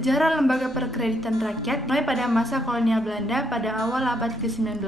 Sejarah lembaga perkreditan rakyat mulai pada masa kolonial Belanda pada awal abad ke-19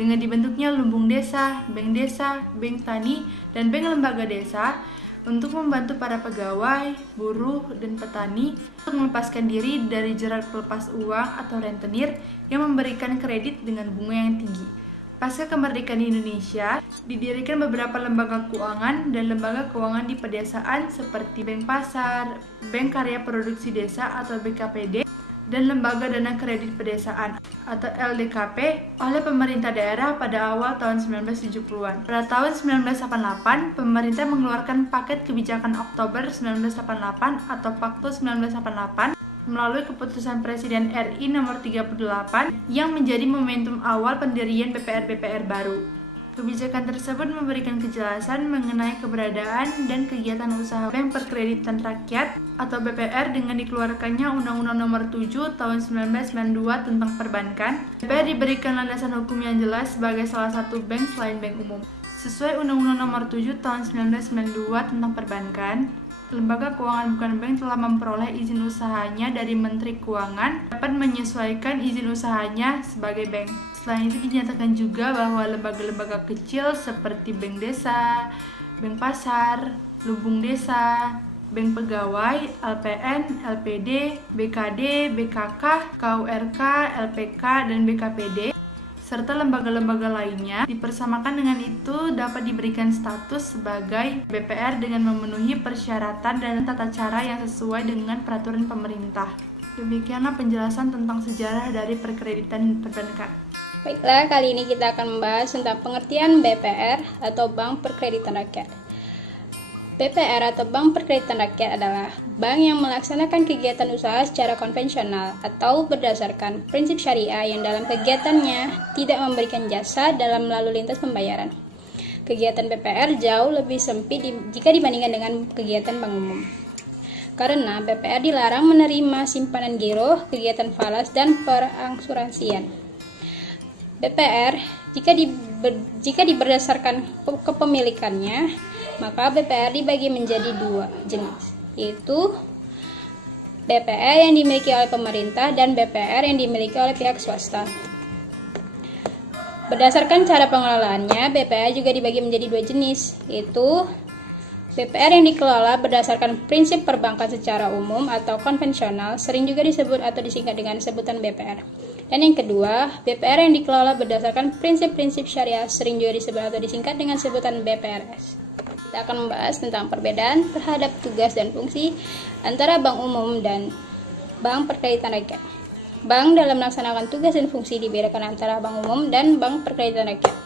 dengan dibentuknya lumbung desa, bank tani, dan bank lembaga desa untuk membantu para pegawai, buruh, dan petani untuk melepaskan diri dari jerat pelepas uang atau rentenir yang memberikan kredit dengan bunga yang tinggi. Pasca kemerdekaan Indonesia, didirikan beberapa lembaga keuangan dan lembaga keuangan di pedesaan seperti Bank Pasar, Bank Karya Produksi Desa atau BKPD, dan Lembaga Dana Kredit Pedesaan atau LDKP oleh pemerintah daerah pada awal tahun 1970-an. Pada tahun 1988, pemerintah mengeluarkan Paket Kebijakan Oktober 1988 atau Pakto 1988 melalui keputusan Presiden RI nomor 38 yang menjadi momentum awal pendirian BPR-BPR baru. Kebijakan tersebut memberikan kejelasan mengenai keberadaan dan kegiatan usaha Bank Perkreditan Rakyat atau BPR dengan dikeluarkannya Undang-Undang Nomor 7 Tahun 1992 tentang Perbankan. BPR diberikan landasan hukum yang jelas sebagai salah satu bank selain bank umum. Sesuai Undang-Undang Nomor 7 Tahun 1992 tentang Perbankan, lembaga keuangan bukan bank telah memperoleh izin usahanya dari Menteri Keuangan dapat menyesuaikan izin usahanya sebagai bank. Selain itu dinyatakan juga bahwa lembaga-lembaga kecil seperti bank desa, bank pasar, lumbung desa, bank pegawai, LPN, LPD, BKD, BKK, KURK, LPK, dan BKPD serta lembaga-lembaga lainnya dipersamakan dengan itu dapat diberikan status sebagai BPR dengan memenuhi persyaratan dan tata cara yang sesuai dengan peraturan pemerintah. Demikianlah penjelasan tentang sejarah dari perkreditan perbankan. Baiklah, kali ini kita akan membahas tentang pengertian BPR atau Bank Perkreditan Rakyat. BPR atau Bank Perkreditan Rakyat adalah bank yang melaksanakan kegiatan usaha secara konvensional atau berdasarkan prinsip syariah yang dalam kegiatannya tidak memberikan jasa dalam lalu lintas pembayaran. Kegiatan BPR jauh lebih sempit jika dibandingkan dengan kegiatan bank umum. Karena BPR dilarang menerima simpanan giro, kegiatan falas, dan perangsuransian. BPR jika berdasarkan kepemilikannya, maka BPR dibagi menjadi dua jenis, yaitu BPR yang dimiliki oleh pemerintah dan BPR yang dimiliki oleh pihak swasta. Berdasarkan cara pengelolaannya, BPR juga dibagi menjadi dua jenis, yaitu BPR yang dikelola berdasarkan prinsip perbankan secara umum atau konvensional, sering juga disebut atau disingkat dengan sebutan BPR. Dan yang kedua, BPR yang dikelola berdasarkan prinsip-prinsip syariah, sering juga disebut atau disingkat dengan sebutan BPRS. Kita akan membahas tentang perbedaan terhadap tugas dan fungsi antara bank umum dan bank perkreditan rakyat. Bank dalam melaksanakan tugas dan fungsi dibedakan antara bank umum dan bank perkreditan rakyat.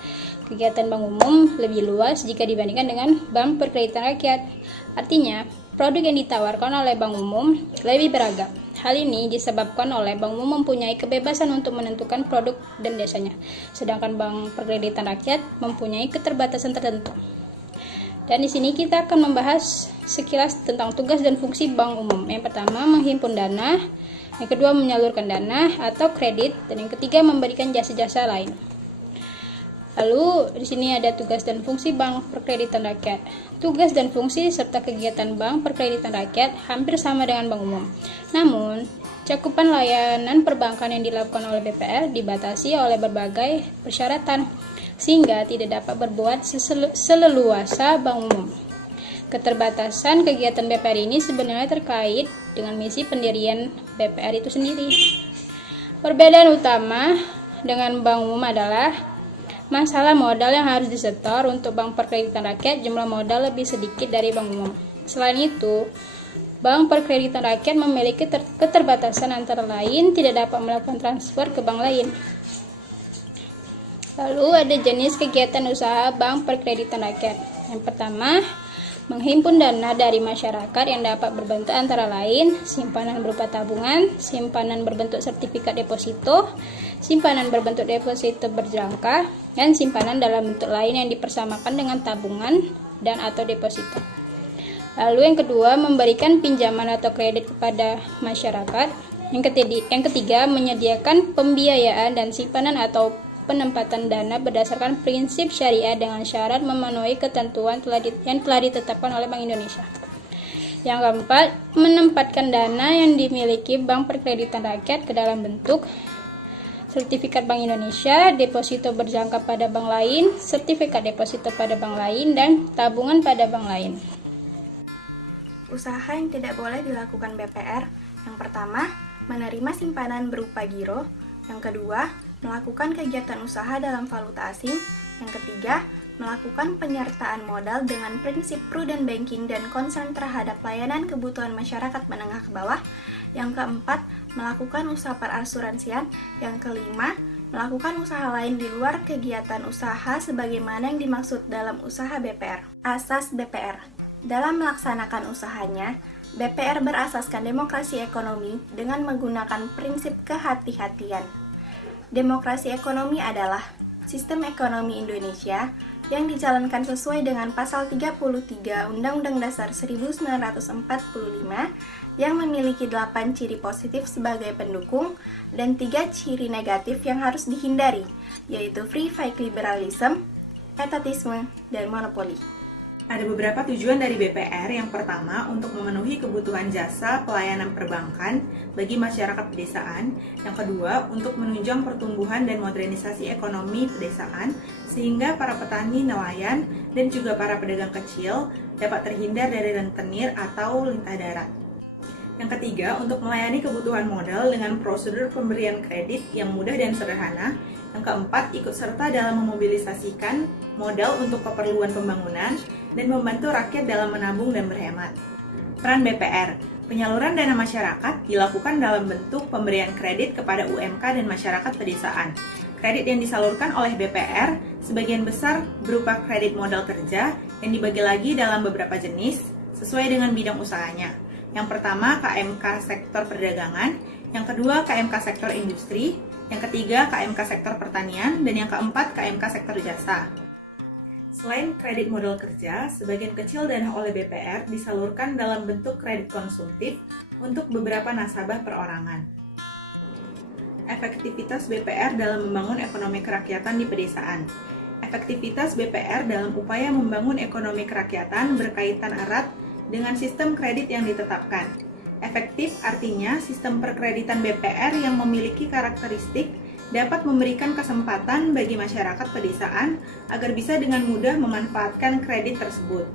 Kegiatan bank umum lebih luas jika dibandingkan dengan bank perkreditan rakyat. Artinya, produk yang ditawarkan oleh bank umum lebih beragam. Hal ini disebabkan oleh bank umum mempunyai kebebasan untuk menentukan produk dan jasanya, sedangkan bank perkreditan rakyat mempunyai keterbatasan tertentu. Dan di sini kita akan membahas sekilas tentang tugas dan fungsi bank umum. Yang pertama, menghimpun dana, yang kedua, menyalurkan dana atau kredit, dan yang ketiga, memberikan jasa-jasa lain. Lalu di sini ada tugas dan fungsi Bank Perkreditan Rakyat. Tugas dan fungsi serta kegiatan Bank Perkreditan Rakyat hampir sama dengan bank umum. Namun, cakupan layanan perbankan yang dilakukan oleh BPR dibatasi oleh berbagai persyaratan sehingga tidak dapat berbuat seleluasa bank umum. Keterbatasan kegiatan BPR ini sebenarnya terkait dengan misi pendirian BPR itu sendiri. Perbedaan utama dengan bank umum adalah masalah modal yang harus disetor. Untuk Bank Perkreditan Rakyat, jumlah modal lebih sedikit dari bank umum. Selain itu, Bank Perkreditan Rakyat memiliki keterbatasan antara lain tidak dapat melakukan transfer ke bank lain. Lalu ada jenis kegiatan usaha Bank Perkreditan Rakyat. Yang pertama, menghimpun dana dari masyarakat yang dapat berbentuk antara lain simpanan berupa tabungan, simpanan berbentuk sertifikat deposito, simpanan berbentuk deposito berjangka, dan simpanan dalam bentuk lain yang dipersamakan dengan tabungan dan atau deposito. Lalu yang kedua, memberikan pinjaman atau kredit kepada masyarakat. Yang ketiga, menyediakan pembiayaan dan simpanan atau penempatan dana berdasarkan prinsip syariah dengan syarat memenuhi ketentuan yang telah ditetapkan oleh Bank Indonesia. Yang keempat, menempatkan dana yang dimiliki Bank Perkreditan Rakyat ke dalam bentuk sertifikat Bank Indonesia, deposito berjangka pada bank lain, sertifikat deposito pada bank lain, dan tabungan pada bank lain. Usaha yang tidak boleh dilakukan BPR, yang pertama, menerima simpanan berupa giro, yang kedua, melakukan kegiatan usaha dalam valuta asing, yang ketiga, melakukan penyertaan modal dengan prinsip prudent banking dan concern terhadap layanan kebutuhan masyarakat menengah ke bawah, yang keempat, melakukan usaha perasuransian, yang kelima, melakukan usaha lain di luar kegiatan usaha sebagaimana yang dimaksud dalam usaha BPR. Asas BPR. Dalam melaksanakan usahanya, BPR berasaskan demokrasi ekonomi dengan menggunakan prinsip kehati-hatian. Demokrasi ekonomi adalah sistem ekonomi Indonesia yang dijalankan sesuai dengan pasal 33 Undang-Undang Dasar 1945 yang memiliki 8 ciri positif sebagai pendukung dan 3 ciri negatif yang harus dihindari, yaitu free fight liberalism, etatisme, dan monopoli. Ada beberapa tujuan dari BPR. Yang pertama, untuk memenuhi kebutuhan jasa pelayanan perbankan bagi masyarakat pedesaan. Yang kedua, untuk menunjang pertumbuhan dan modernisasi ekonomi pedesaan, sehingga para petani, nelayan, dan juga para pedagang kecil dapat terhindar dari rentenir atau lintah darat. Yang ketiga, untuk melayani kebutuhan modal dengan prosedur pemberian kredit yang mudah dan sederhana. Yang keempat, ikut serta dalam memobilisasikan modal untuk keperluan pembangunan dan membantu rakyat dalam menabung dan berhemat. Peran BPR. Penyaluran dana masyarakat dilakukan dalam bentuk pemberian kredit kepada UMK dan masyarakat pedesaan. Kredit yang disalurkan oleh BPR sebagian besar berupa kredit modal kerja yang dibagi lagi dalam beberapa jenis sesuai dengan bidang usahanya. Yang pertama, KMK sektor perdagangan, yang kedua KMK sektor industri, yang ketiga KMK sektor pertanian, dan yang keempat KMK sektor jasa. Selain kredit modal kerja, sebagian kecil dana oleh BPR disalurkan dalam bentuk kredit konsumtif untuk beberapa nasabah perorangan. Efektivitas BPR dalam membangun ekonomi kerakyatan di pedesaan. Efektivitas BPR dalam upaya membangun ekonomi kerakyatan berkaitan erat dengan sistem kredit yang ditetapkan. Efektif artinya sistem perkreditan BPR yang memiliki karakteristik dapat memberikan kesempatan bagi masyarakat pedesaan agar bisa dengan mudah memanfaatkan kredit tersebut.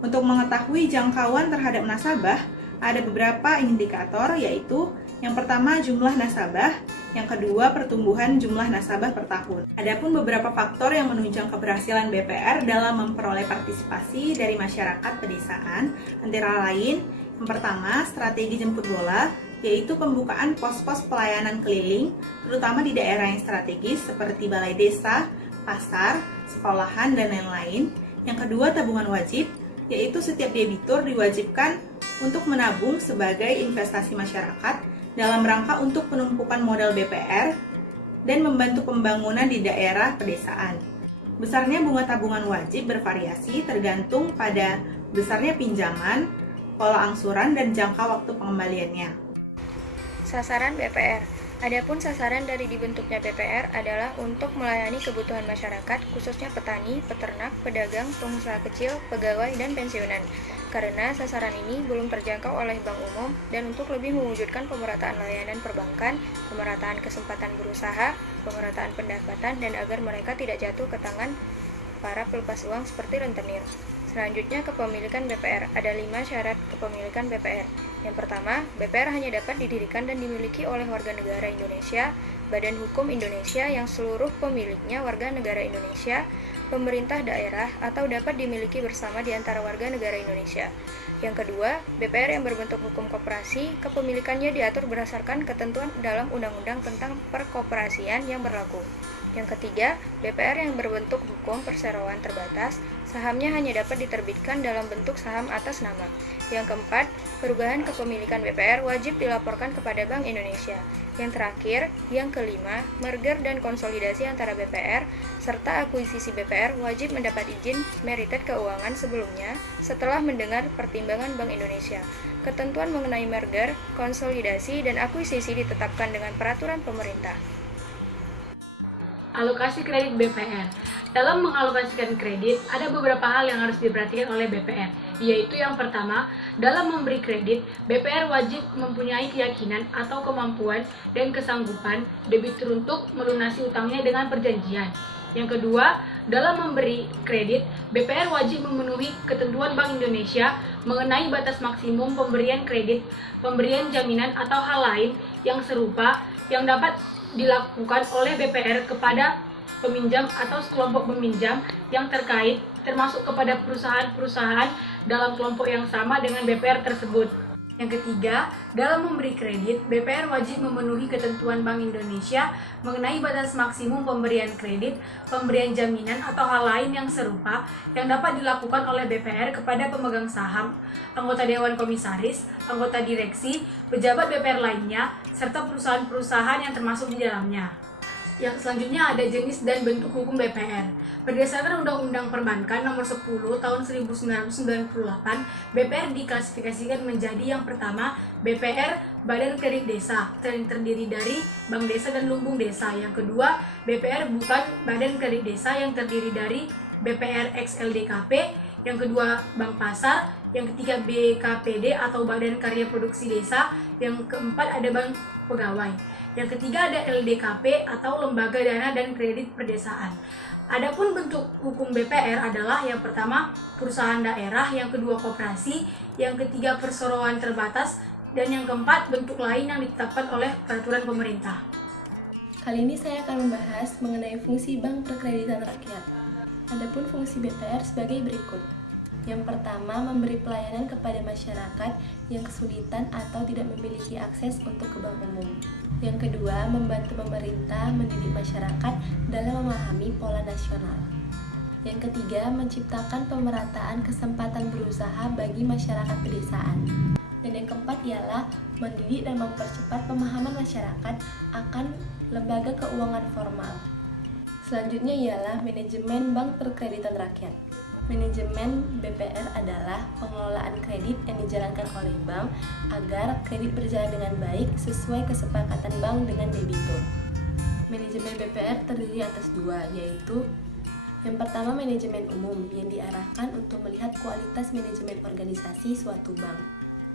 Untuk mengetahui jangkauan terhadap nasabah, ada beberapa indikator, yaitu yang pertama jumlah nasabah, yang kedua pertumbuhan jumlah nasabah per tahun. Adapun beberapa faktor yang menunjang keberhasilan BPR dalam memperoleh partisipasi dari masyarakat pedesaan, antara lain yang pertama strategi jemput bola, yaitu pembukaan pos-pos pelayanan keliling, terutama di daerah yang strategis seperti balai desa, pasar, sekolahan, dan lain-lain. Yang kedua tabungan wajib, yaitu setiap debitur diwajibkan untuk menabung sebagai investasi masyarakat dalam rangka untuk penumpukan modal BPR dan membantu pembangunan di daerah pedesaan. Besarnya bunga tabungan wajib bervariasi tergantung pada besarnya pinjaman, pola angsuran, dan jangka waktu pengembaliannya. Sasaran BPR. Adapun sasaran dari dibentuknya BPR adalah untuk melayani kebutuhan masyarakat, khususnya petani, peternak, pedagang, pengusaha kecil, pegawai, dan pensiunan. Karena sasaran ini belum terjangkau oleh bank umum dan untuk lebih mewujudkan pemerataan layanan perbankan, pemerataan kesempatan berusaha, pemerataan pendapatan, dan agar mereka tidak jatuh ke tangan para pelepas uang seperti rentenir. Selanjutnya, kepemilikan BPR. Ada 5 syarat kepemilikan BPR. Yang pertama, BPR hanya dapat didirikan dan dimiliki oleh warga negara Indonesia, Badan Hukum Indonesia yang seluruh pemiliknya warga negara Indonesia, pemerintah daerah, atau dapat dimiliki bersama di antara warga negara Indonesia. Yang kedua, BPR yang berbentuk hukum koperasi, kepemilikannya diatur berdasarkan ketentuan dalam Undang-Undang tentang Perkoperasian yang berlaku. Yang ketiga, BPR yang berbentuk hukum perseroan terbatas, sahamnya hanya dapat diterbitkan dalam bentuk saham atas nama. Yang keempat, perubahan kepemilikan BPR wajib dilaporkan kepada Bank Indonesia. Yang terakhir, yang kelima, merger dan konsolidasi antara BPR, serta akuisisi BPR wajib mendapat izin Meritet Keuangan sebelumnya setelah mendengar pertimbangan Bank Indonesia. Ketentuan mengenai merger, konsolidasi, dan akuisisi ditetapkan dengan peraturan pemerintah. Alokasi kredit BPR. Dalam mengalokasikan kredit, ada beberapa hal yang harus diperhatikan oleh BPR. yaitu yang pertama, dalam memberi kredit, BPR wajib mempunyai keyakinan atau kemampuan dan kesanggupan debitur untuk melunasi utangnya dengan perjanjian. Yang kedua, dalam memberi kredit, BPR wajib memenuhi ketentuan Bank Indonesia mengenai batas maksimum pemberian kredit, pemberian jaminan atau hal lain yang serupa yang dapat dilakukan oleh BPR kepada peminjam atau sekelompok peminjam yang terkait, termasuk kepada perusahaan-perusahaan dalam kelompok yang sama dengan BPR tersebut. Yang ketiga, dalam memberi kredit, BPR wajib memenuhi ketentuan Bank Indonesia mengenai batas maksimum pemberian kredit, pemberian jaminan atau hal lain yang serupa yang dapat dilakukan oleh BPR kepada pemegang saham, anggota Dewan Komisaris, anggota direksi, pejabat BPR lainnya, serta perusahaan-perusahaan yang termasuk di dalamnya. Yang selanjutnya ada jenis dan bentuk hukum BPR. Berdasarkan Undang-Undang Perbankan Nomor 10 Tahun 1998, BPR diklasifikasikan menjadi yang pertama, BPR Badan Kredit Desa, yang terdiri dari Bank Desa dan Lumbung Desa. Yang kedua, BPR bukan Badan Kredit Desa, yang terdiri dari BPR XLDKP. Yang kedua, Bank Pasar. Yang ketiga, BKPD atau Badan Karya Produksi Desa. Yang keempat, ada Bank Pegawai. Yang ketiga ada LDKP atau Lembaga Dana dan Kredit Perdesaan. Adapun bentuk hukum BPR adalah yang pertama perusahaan daerah, yang kedua koperasi, yang ketiga perseroan terbatas, dan yang keempat bentuk lain yang ditetapkan oleh peraturan pemerintah. Kali ini saya akan membahas mengenai fungsi Bank Perkreditan Rakyat. Adapun fungsi BPR sebagai berikut. Yang pertama, memberi pelayanan kepada masyarakat yang kesulitan atau tidak memiliki akses untuk ke bank umum. Yang kedua, membantu pemerintah mendidik masyarakat dalam memahami pola nasional. Yang ketiga, menciptakan pemerataan kesempatan berusaha bagi masyarakat pedesaan. Dan yang keempat ialah mendidik dan mempercepat pemahaman masyarakat akan lembaga keuangan formal. Selanjutnya ialah manajemen Bank Perkreditan Rakyat. Manajemen BPR adalah pengelolaan kredit yang dijalankan oleh bank agar kredit berjalan dengan baik sesuai kesepakatan bank dengan debitur. Manajemen BPR terdiri atas dua, yaitu yang pertama manajemen umum yang diarahkan untuk melihat kualitas manajemen organisasi suatu bank.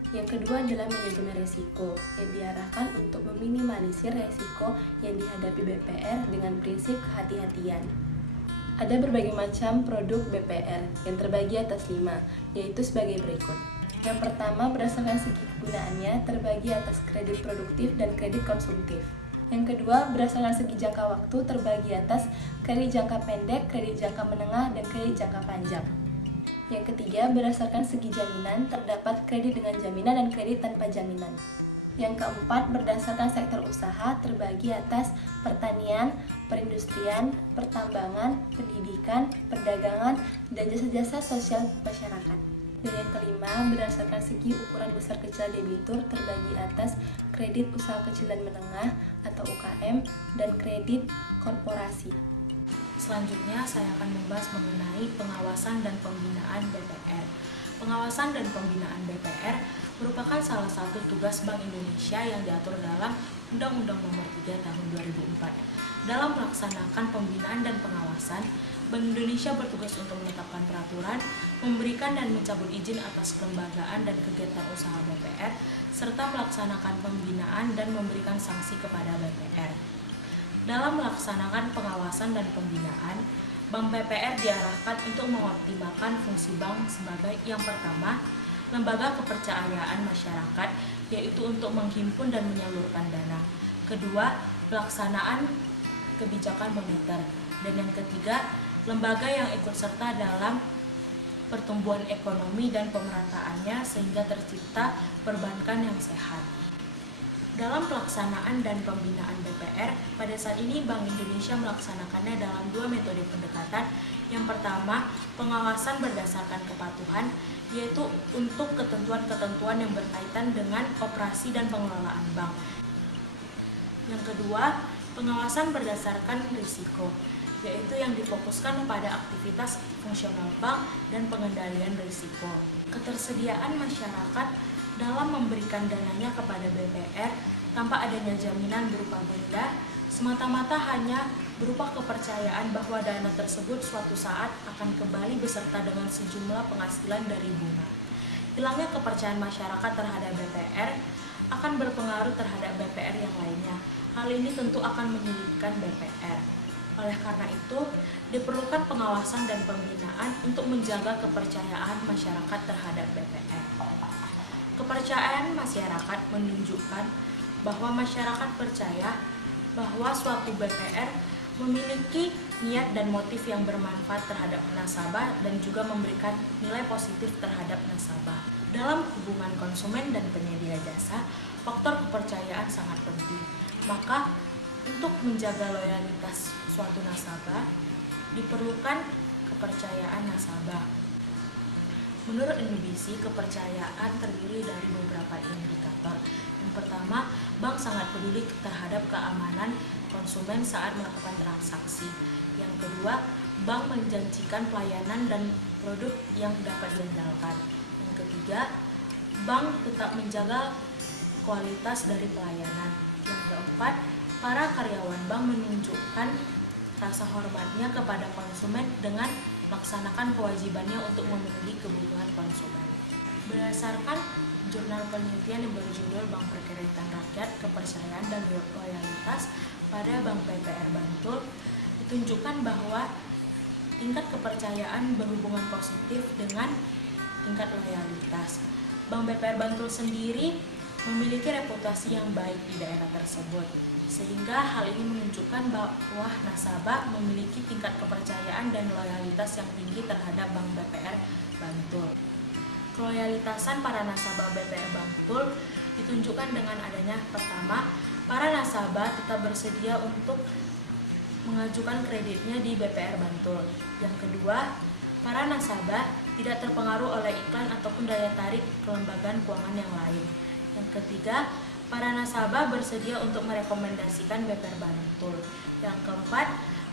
Yang kedua adalah manajemen resiko yang diarahkan untuk meminimalisir resiko yang dihadapi BPR dengan prinsip kehati-hatian. Ada berbagai macam produk BPR yang terbagi atas 5, yaitu sebagai berikut. Yang pertama, berdasarkan segi kegunaannya terbagi atas kredit produktif dan kredit konsumtif. Yang kedua, berdasarkan segi jangka waktu terbagi atas kredit jangka pendek, kredit jangka menengah, dan kredit jangka panjang. Yang ketiga, berdasarkan segi jaminan terdapat kredit dengan jaminan dan kredit tanpa jaminan. Yang keempat, berdasarkan sektor usaha terbagi atas pertanian, perindustrian, pertambangan, pendidikan, perdagangan, dan jasa-jasa sosial masyarakat. Dan yang kelima, berdasarkan segi ukuran besar kecil debitur terbagi atas kredit usaha kecil dan menengah atau UKM dan kredit korporasi. Selanjutnya saya akan membahas mengenai pengawasan dan pembinaan BPR. Pengawasan dan pembinaan BPR merupakan salah satu tugas Bank Indonesia yang diatur dalam Undang-Undang Nomor 3 Tahun 2004. Dalam melaksanakan pembinaan dan pengawasan, Bank Indonesia bertugas untuk menetapkan peraturan, memberikan dan mencabut izin atas kelembagaan dan kegiatan usaha BPR, serta melaksanakan pembinaan dan memberikan sanksi kepada BPR. Dalam melaksanakan pengawasan dan pembinaan, Bank BPR diarahkan untuk mengoptimalkan fungsi bank sebagai yang pertama, lembaga kepercayaan masyarakat, yaitu untuk menghimpun dan menyalurkan dana. Kedua, pelaksanaan kebijakan moneter. Dan yang ketiga, lembaga yang ikut serta dalam pertumbuhan ekonomi dan pemerataannya sehingga tercipta perbankan yang sehat. Dalam pelaksanaan dan pembinaan BPR, pada saat ini Bank Indonesia melaksanakannya dalam dua metode pendekatan. Yang pertama, pengawasan berdasarkan kepatuhan, yaitu untuk ketentuan-ketentuan yang berkaitan dengan operasi dan pengelolaan bank. Yang kedua, pengawasan berdasarkan risiko, yaitu yang difokuskan pada aktivitas fungsional bank dan pengendalian risiko. Ketersediaan masyarakat dalam memberikan dananya kepada BPR tanpa adanya jaminan berupa benda semata-mata hanya berupa kepercayaan bahwa dana tersebut suatu saat akan kembali beserta dengan sejumlah penghasilan dari bunga. Hilangnya kepercayaan masyarakat terhadap BPR akan berpengaruh terhadap BPR yang lainnya. Hal ini tentu akan menyulitkan BPR. Oleh karena itu, diperlukan pengawasan dan pembinaan untuk menjaga kepercayaan masyarakat terhadap BPR. Kepercayaan masyarakat menunjukkan bahwa masyarakat percaya bahwa suatu BPR memiliki niat dan motif yang bermanfaat terhadap nasabah dan juga memberikan nilai positif terhadap nasabah. Dalam hubungan konsumen dan penyedia jasa, faktor kepercayaan sangat penting. Maka, untuk menjaga loyalitas suatu nasabah, diperlukan kepercayaan nasabah. Menurut NBC, kepercayaan terdiri dari beberapa indikator. Yang pertama, bank sangat peduli terhadap keamanan konsumen saat melakukan transaksi. Yang kedua, bank menjanjikan pelayanan dan produk yang dapat diandalkan. Yang ketiga, bank tetap menjaga kualitas dari pelayanan. Yang keempat, para karyawan bank menunjukkan rasa hormatnya kepada konsumen dengan melaksanakan kewajibannya untuk memenuhi kebutuhan konsumen. Berdasarkan jurnal penelitian yang berjudul Bank Perkreditan Rakyat, Kepercayaan dan Loyalitas pada Bank BPR Bantul, ditunjukkan bahwa tingkat kepercayaan berhubungan positif dengan tingkat loyalitas. Bank BPR Bantul sendiri memiliki reputasi yang baik di daerah tersebut, sehingga hal ini menunjukkan bahwa nasabah memiliki tingkat kepercayaan dan loyalitas yang tinggi terhadap Bank BPR Bantul. Keloyalitasan para nasabah BPR Bantul ditunjukkan dengan adanya pertama, para nasabah tetap bersedia untuk mengajukan kreditnya di BPR Bantul. Yang kedua, para nasabah tidak terpengaruh oleh iklan ataupun daya tarik kelembagaan keuangan yang lain. Yang ketiga, para nasabah bersedia untuk merekomendasikan BPR Bantul. Yang keempat,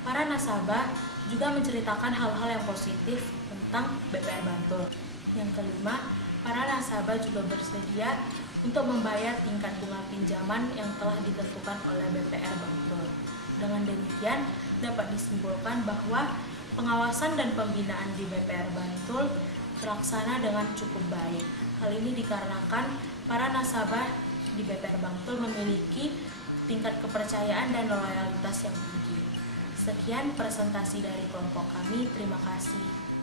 para nasabah juga menceritakan hal-hal yang positif tentang BPR Bantul. Yang kelima, para nasabah juga bersedia untuk membayar tingkat bunga pinjaman yang telah ditentukan oleh BPR Bantul. Dengan demikian, dapat disimpulkan bahwa pengawasan dan pembinaan di BPR Bantul terlaksana dengan cukup baik. Hal ini dikarenakan para nasabah di BPR Bantul memiliki tingkat kepercayaan dan loyalitas yang tinggi. Sekian presentasi dari kelompok kami. Terima kasih.